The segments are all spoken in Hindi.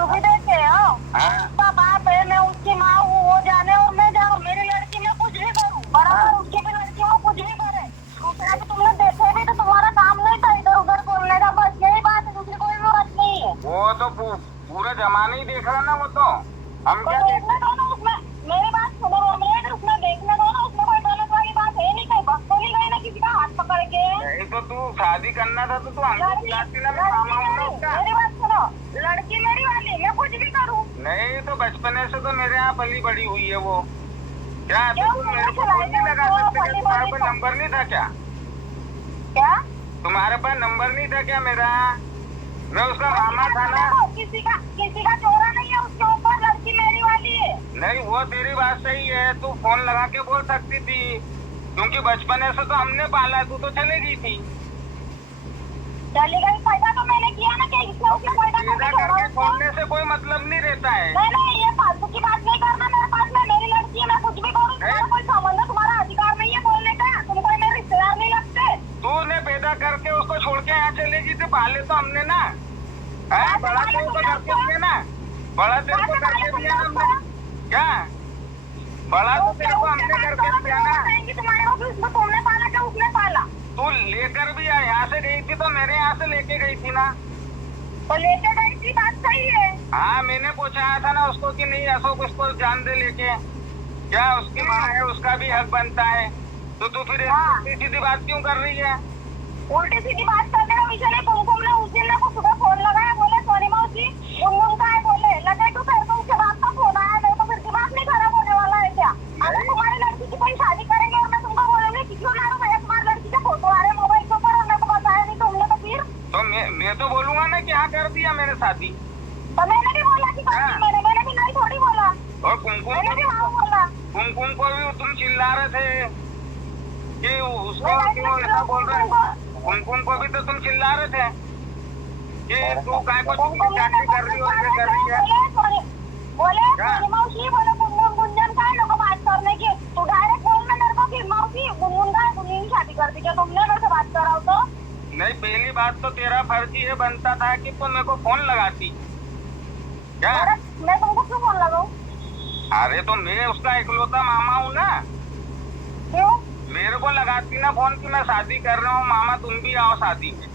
तू भी देखे हो? उसका बाप है, मैं उसकी माँ हूँ, वो जाने और मैं जाऊँ। मेरी लड़की में कुछ भी करूँ, बराबर उसकी भी लड़की हो, कुछ भी करे। दूसरा भी तुमने देखे भी तो तुम्हारा काम नहीं था इधर उधर बोलने का, बस यही बात है, दूसरी कोई भी बात नहीं है। वो तो पूरा जमाना ही देख रहा ना, वो तो हम क्या देखने दो ना उसमें, मेरी बात सुनो रोमलेट, उसमें देखने दो ना, उसमें कोई गलत वाली बात है नहीं, कहीं बस तो नहीं गई ना किसी का हाथ पकड़ के। नहीं तो तू शादी करना था तो तू हमको बुलाती ना, मैं मामा हूँ ना उसका। मेरी बात सुनो, लड़की मेरी वाली, मैं कुछ भी करूँ। नहीं तो बचपने से तो मेरे यहाँ पली बड़ी हुई है वो। क्या तो क्यों तुम तुमने मेरे को खिलाई फोन नहीं थी लगा उसको सकते क्या? पली तुम्हारे बड़ी पास को? नंबर नहीं था क्या? क्या? तुम्हारे पास नंबर नहीं था क्या मेरा? मैं उसका मामा था ना। किसी का चोरा नहीं है उसके ऊपर, लड़की मेरी वाली है। नहीं वो तेरी बात सही है, तू फोन लगा के बोल सकती थी, क्योंकि बचपने से तो हमने पाला, तू तो चले गई थी। चली गई, पैदा तो मैंने किया ना, कि इसने उसने पैदा करके छोड़ने से कोई मतलब नहीं रहता है। नहीं, ये फालतू की बात नहीं करना मेरे पास में, मेरी लड़की है, मैं कुछ भी करूँ, तुम्हारा कोई संबंध, तुम्हारा अधिकार नहीं है बोलने का, तुम कोई मेरे रिश्तेदार नहीं लगते। तूने पैदा करके उसको छोड़ के यहाँ चले गई थी, पाले तो हमने ना। बड़ा तेरे को करके दिया ना, बड़ा तेरे को करके दिया ना हमने। क्या बड़ा तो तेरे को हमने करके दिया ना। तुम्हारे ऑफिस में तुमने पाला क्या उसने पाला? तू लेकर भी यहाँ से गई थी तो मेरे यहाँ से लेके गई थी ना। तो लेके गई थी, बात सही है। हाँ मैंने पूछा था ना उसको कि नहीं अशोक उसको जान दे लेके, क्या उसकी माँ है, उसका भी हक बनता है। तो तू फिर उल्टी सीधी बात क्यों कर रही है? उल्टी सीधी बात करने का विषय नहीं। कुमकुम ने उस दिन मेरे को सुबह फोन लगाया, बोले सोनी मौसी गुनगुन का है, बोले लगे तो फिर तुमसे बात का फोन आया, मेरे को फिर दिमाग नहीं खराब होने वाला है क्या? अगर तुम्हारी लड़की की कोई शादी करेंगे और मैं तुमको बोलूंगी कि क्यों लाऊं भैया तुम्हारी लड़की के फोटो आ रहे मोबाइल के ऊपर और मेरे को बताया नहीं तुमने, तो फिर तो मैं तो बोलूंगा ना कि हाँ कर दिया मैंने शादी। तो मैंने भी बोला कि मैंने भी नहीं थोड़ी बोला। और कुमकुम मैंने भी हाँ बोला। कुमकुम को भी तुम चिल्ला रहे थे कि उसको क्यों ऐसा बोल रहे हो? कुमकुम को भी तो तुम चिल्ला रहे थे कि तू काय को चाकरी कर रही हो, ये कर रही है। बोले सोनी मौसी, बोले गुनगुन गुंजन का है लोगों बात करने की, तू डायरेक्ट बोलना मेरे को कि मौसी गुनगुन का है, गुनगुन की शादी कर दी क्या तुमने, मेरे से बात कराओ तो। नहीं पहली बात तो तेरा फर्ज ये बनता था कि तुम मेरे को फोन लगाती। क्या मैं तुमको क्यों फोन लगाऊं? अरे तो मैं उसका इकलौता मामा हूँ ना। क्यों? मेरे को लगाती ना फोन कि मैं शादी कर रहा हूँ, मामा तुम भी आओ शादी में।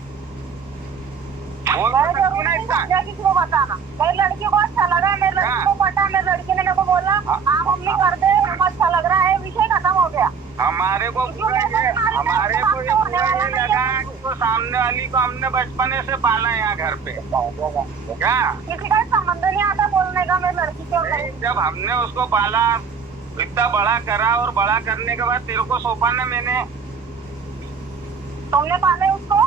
बोल सकती ना इसका। किसी को बताना मेरी लड़की को अच्छा लगा, मेरी लड़की को पता, मेरी लड़की ने मेरे को बोला हाँ मम्मी कर दे, मेरे को अच्छा लग रहा है, विषय खत्म हो गया। हमारे को ये लगा तो सामने वाली को हमने बचपने से पाला यहाँ घर पे। क्या किसी का संबंध नहीं आता बोलने का मेरी लड़की के? जब हमने उसको पाला, इतना बड़ा करा, और बड़ा करने के बाद तेरे को सौंपा ना मैंने। तुमने पाले उसको?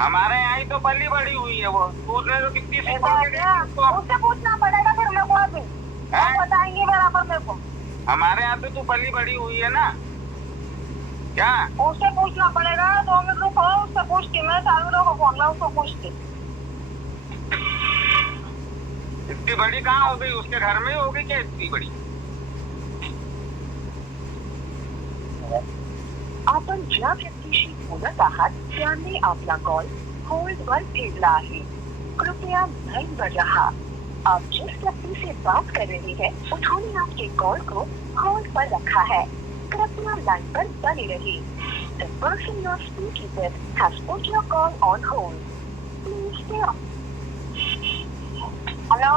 हमारे यहाँ ही तो पली बड़ी हुई है वो। तूने तो कितनी उससे पूछना पड़ेगा फिर मेरे को, अभी बताएंगे बराबर मेरे को। हमारे यहाँ तो तू पली बड़ी हुई है ना। क्या उससे पूछना पड़ेगा, 2 मिनट रुको, उससे पूछ के मैं चालू को फोन ला, उसको पूछ के। इतनी बड़ी कहाँ हो गई? उसके घर में हो गई क्या इतनी बड़ी? आपण ज्या व्यक्तीशी बोलत आहात त्यांनी आपला कॉल होल्डवर ठेवला आहे, कृपया लाइन पर रहा। आप जिस व्यक्ति से बात कर रहे हैं उन्होंने आपके कॉल को होल्ड पर रखा है, कृपया लाइन पर बने रहिए। The person you are speaking with has put your call on hold. Please stay on. Hello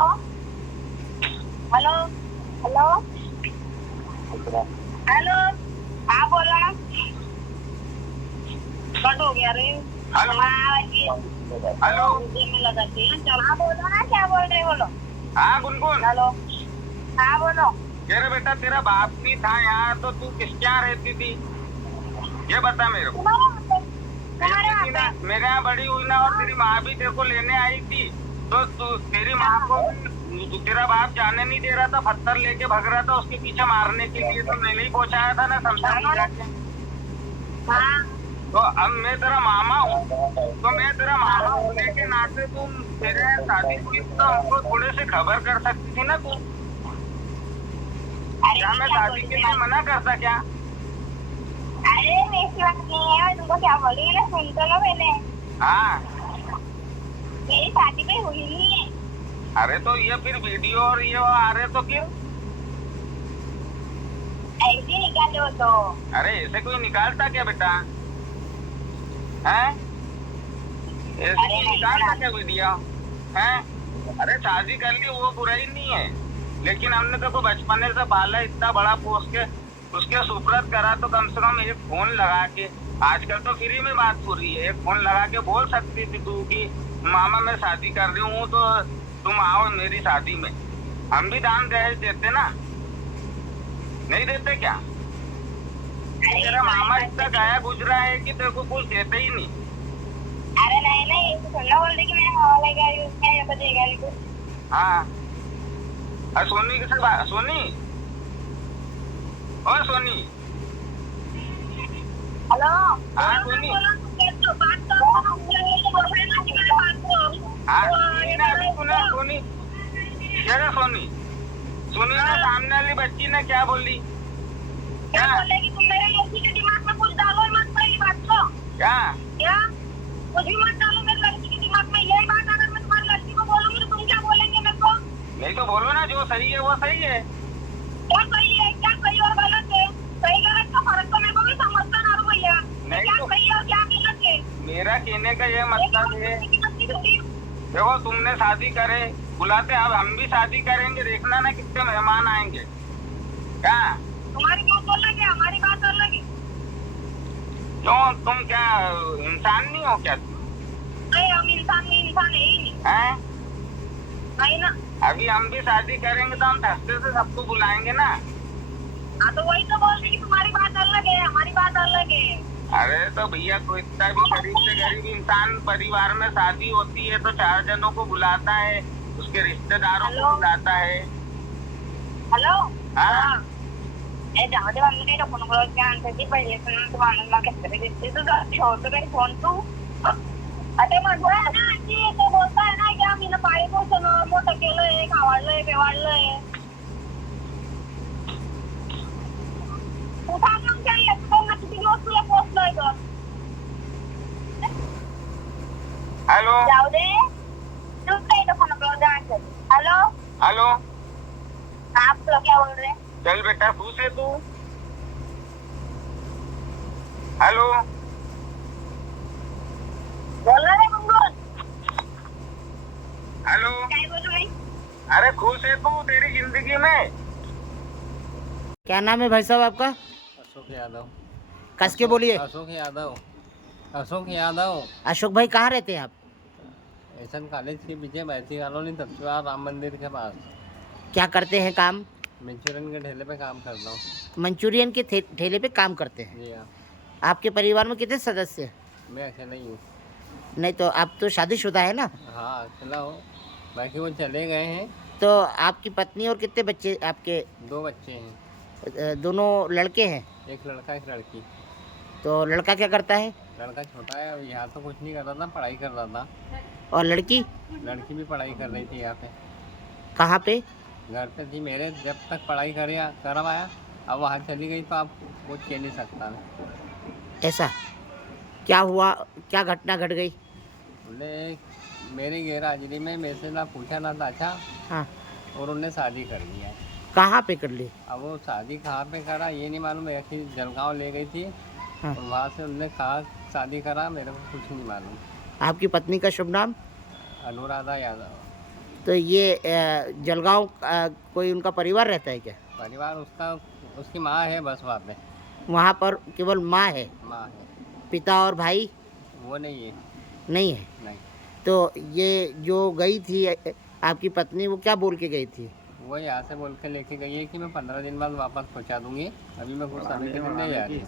hello hello hello, हाँ बोला, कट हो गया रे। हेलो हेलो में लगाती है, चल हाँ बोलो ना, क्या बोल रहे बोलो। हाँ गुनगुन, हेलो हाँ बोलो। अरे बेटा तेरा बाप नहीं था यहाँ तो तू किसके यहाँ रहती थी ये बता मेरे को। मेरे यहाँ बड़ी हुई ना, और तेरी माँ भी तेरे को लेने आई थी, तो तू तेरी माँ को तेरा बाप जाने नहीं दे रहा था, पत्थर लेके भग रहा था उसके पीछे मारने के लिए, तो मैंने ही पहुंचाया था ना शमशान में जाके। तो अब मैं तेरा मामा हूँ, तो मैं तेरा मामा होने के नाते तुम तेरे शादी हुई तो हमको थोड़े से खबर कर सकती थी ना तू। क्या मैं शादी के लिए मना करता क्या? अरे मेरी बात नहीं है, तुमको क्या बोल रही है, सुन तो लो पहले। हाँ मेरी शादी कोई हुई नहीं है। अरे तो ये फिर वीडियो और ये आ रहे तो फिर ऐसे निकाले हो तो अरे ऐसे कोई निकालता क्या बेटा? हैं? ऐसे कोई निकालता क्या वीडियो? हैं? अरे शादी कर ली वो बुराई नहीं है, लेकिन हमने तो बचपने से पाला, इतना बड़ा पोस के उसके सुपुर्द करा, तो कम से कम एक फोन लगा के, आजकल तो फ्री में बात हो रही है, एक फोन लगा के बोल सकती थी तू कि मामा मैं शादी कर रही हूँ तो तुम आओ मेरी शादी में। हम भी दान दहेज देते ना, नहीं देते क्या? तेरा मामा इतना गया गुजरा है कि तेरे को कुछ देते ही नहीं। अरे नहीं तो सुनना बोल रही कि मैं हवा लेगा उसका ये बजेगा नहीं कुछ। हाँ सोनी किसे बात? सोनी और सोनी हेलो हाँ सोनी बात करो हाँ अभी सुना सोनी क्या? सोनी सुनी ना सामने वाली बच्ची ने क्या बोली? क्या बोलेगी? तुम मेरे लड़की के दिमाग में कुछ डालो मत, पहली बात तो क्या कुछ भी मत डालो मेरे लड़की के दिमाग में। यही बात अगर मैं तुम्हारी लड़की को बोलूंगी तो तुम क्या बोलेंगे मेरे को? नहीं तो बोलो ना, जो सही है वो सही है। क्या सही है, क्या सही और गलत है? सही गलत का फर्क तो मेरे को भी समझता ना भैया, क्या सही है और क्या गलत है। मेरा कहने का ये मतलब है, देखो तुमने शादी करे बुलाते, अब हम भी शादी करेंगे, देखना ना कितने मेहमान आएंगे। क्या तुम्हारी बात अलग है, हमारी बात अलग है। क्यों तुम क्या इंसान नहीं हो क्या? नहीं हम इंसान नहीं, इंसान है ही नहीं। हैं? नहीं ना, अभी हम भी शादी करेंगे तो हम धस्ते से सबको बुलाएंगे ना। हाँ तो वही तो बोल रही कि तुम्हारी बात अलग है, हमारी बात अलग है। अरे तो भैया कोई इतना भी गरीब से गरीब इंसान परिवार में शादी होती है तो 4 जनों को बुलाता है, उसके रिश्तेदारों को बुलाता है। हेलो हाँ ए जाऊ दे, मम्मी काही फोन करून काय आणते पहिले तुम्हाला मला कसं दिसते तुझं ठेवतो काही फोन तू आता म्हणतोय ना की तो बोलताय ना की आम्ही ना पाळी पोसणं मोठं केलंय, खावाडलंय बेवाडलंय, तू सांगून काय येतो ना किती दिवस तुला पोचलोय ग? हेलो जाऊ दे तू काही फोन करून जायचं। हेलो हेलो आप लोग क्या बोल रहे हैं? चल बेटा खुश है तू? हेलो बोल रहे हैं मंगोल? हेलो काय बोलू भाई? अरे खुश है तू तेरी जिंदगी में? क्या नाम है भाई साहब आपका? अशोक यादव। कस के बोलिए। अशोक यादव। अशोक यादव। अशोक भाई कहाँ रहते हैं आप? एसन कॉलेज के पीछे बैठी कॉलोनी तत्वा राम मंदिर के पास। क्या करते हैं काम? मंचूरियन के ठेले पे काम करता हूँ। मंचूरियन के ठेले पे काम करते हैं। जी हाँ। आपके परिवार में कितने सदस्य हैं? मैं अकेला ही हूँ। नहीं तो आप तो शादीशुदा है ना? हाँ अकेला हूँ, बाकी वो चले गए हैं। तो आपकी पत्नी और कितने बच्चे आपके? 2 बच्चे हैं। दोनों लड़के हैं? एक लड़का एक लड़की। तो लड़का क्या करता है? लड़का छोटा है, यहाँ तो कुछ नहीं कर रहा था, पढ़ाई कर रहा था। और लड़की? लड़की भी पढ़ाई कर रही थी यहाँ पे। कहाँ पे? घर पे थी मेरे, जब तक पढ़ाई करवाया, अब वहाँ चली गई तो आप कुछ कह नहीं सकता मैं। ऐसा क्या हुआ, क्या घटना घट गई? बोले मेरी गैरहाजिरी में मेरे से ना पूछा ना था। हाँ। और उनने शादी कर लिया। कहाँ पे कर ली? अब वो शादी कहाँ पे करा ये नहीं मालूम, ऐसी जलगांव ले गई थी। हाँ। और वहाँ से उनने कहाँ शादी करा मेरे को कुछ नहीं मालूम। आपकी पत्नी का शुभ नाम? अनुराधा यादव। तो ये जलगांव कोई उनका परिवार रहता है क्या? परिवार उसका, उसकी माँ है बस वहाँ पे। वहाँ पर केवल माँ है? माँ है, पिता और भाई वो नहीं है। नहीं है? नहीं। तो ये जो गई थी आपकी पत्नी, वो क्या बोल के गई थी? वो यहाँ से बोल के लेके गई है कि मैं 15 दिन बाद वापस पहुँचा दूँगी, अभी मैं कुछ समय के लिए नहीं आ रही।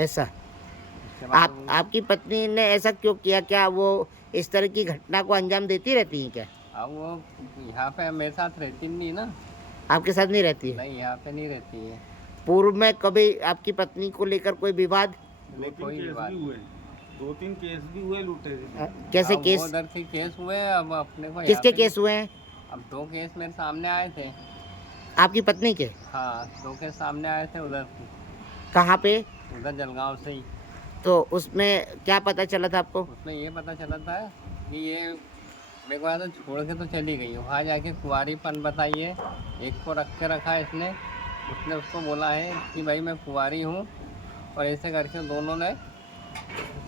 ऐसा आपकी पत्नी ने ऐसा क्यों किया? क्या वो इस तरह की घटना को अंजाम देती रहती हैं क्या? अब वो यहाँ पे मेरे साथ रहती नहीं ना। आपके साथ नहीं रहती है? नहीं, यहाँ पे नहीं रहती है। पूर्व में कभी आपकी पत्नी को लेकर कोई विवाद? नहीं, कोई विवाद। 2-3 केस भी हुए लूटे। कैसे अब केस? वो उधर के केस हुए, अब अपने को किसके केस हुए हैं? अब 2 केस मेरे सामने आए थे। आपकी पत्नी के? हाँ 2 केस सामने आए थे उधर। कहाँ पे? उधर जलगांव से ही। तो उसमें क्या पता चला था आपको? उसमें ये पता चला था कि ये मेरे को यहाँ तो छोड़ के तो चली गई, वहाँ जाके कुंवारीपन बताइए, एक को रख के रखा है इसने, उसने उसको बोला है कि भाई मैं कुंवारी हूँ, और ऐसे करके दोनों ने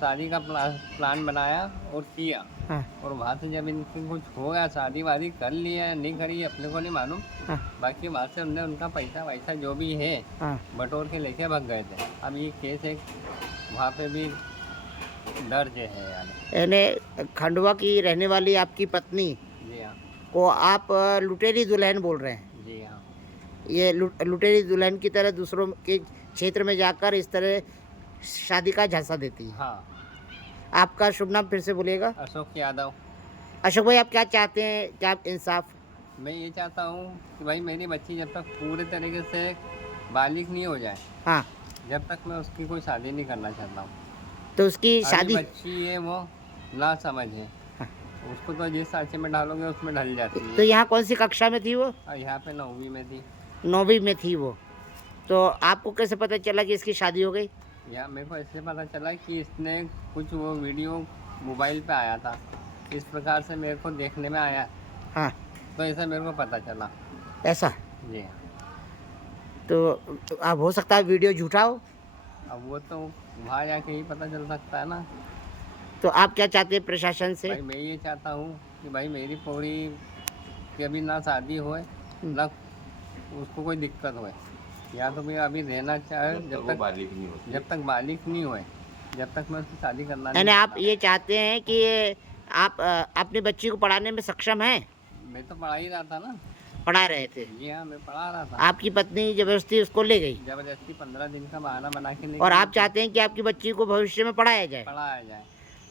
शादी का प्लान बनाया और किया। हाँ और वहाँ से जब इनकी कुछ हो गया, शादी वादी कर ली है नहीं करी अपने को नहीं मालूम, हाँ बाकी वहाँ से उनने उनका पैसा वैसा जो भी है हाँ। बटोर के लेके भाग गए थे। अब ये केस एक वहाँ पे भी दर्ज है यानी खंडवा की रहने वाली आपकी पत्नी जी हाँ, को आप लुटेरी दुल्हन बोल रहे हैं। जी हाँ, ये लुटेरी दुल्हन की तरह दूसरों के क्षेत्र में जाकर इस तरह शादी का झांसा देती है। हाँ। आपका शुभ नाम फिर से बोलिएगा। अशोक यादव। अशोक भाई, आप क्या चाहते हैं? क्या इंसाफ? मैं ये चाहता हूँ कि भाई मेरी बच्ची जब तक पूरे तरीके से बालिग नहीं हो जाए, हाँ, जब तक मैं उसकी कोई शादी नहीं करना चाहता हूँ। तो उसकी अभी शादी बच्ची है वो ना समझ है, हाँ। उसको तो जिस सांचे में डालोगे उसमें ढल जाती तो है। यहाँ कौन सी कक्षा में थी वो? और यहाँ पे 9वीं में थी। 9वीं में थी वो। तो आपको कैसे पता चला कि इसकी शादी हो गई? यहाँ मेरे को ऐसे पता चला कि इसने कुछ वो वीडियो मोबाइल पे आया था, इस प्रकार से मेरे को देखने में आया, हाँ, तो ऐसा मेरे को पता चला। ऐसा? जी हाँ। तो अब हो सकता है वीडियो झूठा हो। अब वो तो वहाँ जाके ही पता चल सकता है ना। तो आप क्या चाहते हैं प्रशासन से? भाई मैं ये चाहता हूँ कि भाई मेरी पौड़ी की अभी ना शादी होए ना उसको कोई दिक्कत होए, या तो मैं अभी रहना चाहे जब तक बालिग नहीं होए, जब तक मैं उसकी शादी करना नहीं यानी आप चाहता। ये चाहते हैं कि आप अपनी बच्ची को पढ़ाने में सक्षम हैं? मैं तो पढ़ा ही रहा था ना। पढ़ा रहे थे। जी हाँ, मैं पढ़ा रहा था। आपकी पत्नी जबरदस्ती उसको ले गई जबरदस्ती 15 दिन का बहाना बना के ले और गई। आप चाहते हैं कि आपकी बच्ची को भविष्य में पढ़ाया जाए। पढ़ाया जाए।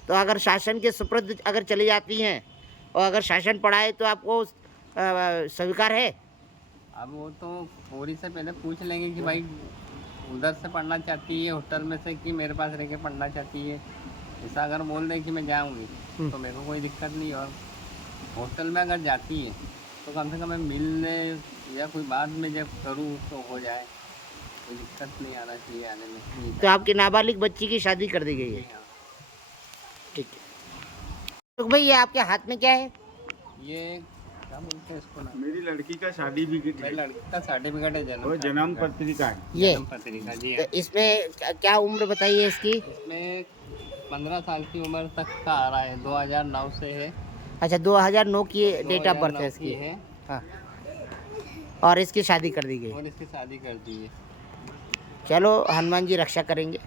तो अगर शासन के सुपुर्द अगर चली जाती हैं और अगर शासन पढ़ाए तो आपको स्वीकार है? अब वो तो पूरी से पहले पूछ लेंगे कि भाई उधर से पढ़ना चाहती है होटल में से कि मेरे पास रह के पढ़ना चाहती है। ऐसा अगर बोल दे कि मैं जाऊंगी तो मेरे को कोई दिक्कत नहीं। और होटल में अगर जाती है तो कम से कम मैं मिलने या कोई बात में जब करूँ तो हो जाए, कोई दिक्कत नहीं आना चाहिए आने में। तो आपकी नाबालिग बच्ची की शादी कर दी गई है। ठीक है। तो भाई ये आपके हाथ में क्या है? ये क्या बोलते हैं इसको ना? मेरी लड़की का सर्टिफिकेट मेरी लड़की का सर्टिफिकेट है, और जन्म पत्रिका है। ये जन्म पत्रिका। जी तो हाँ। इसमें क्या उम्र बताइए इसकी? इसमें 15 साल की उम्र तक का आ रहा है, 2009 से है। अच्छा, 2009 की डेट ऑफ बर्थ है 2009 इसकी। की है हाँ, और इसकी शादी कर दी गई। और इसकी शादी कर दी है। चलो, हनुमान जी रक्षा करेंगे।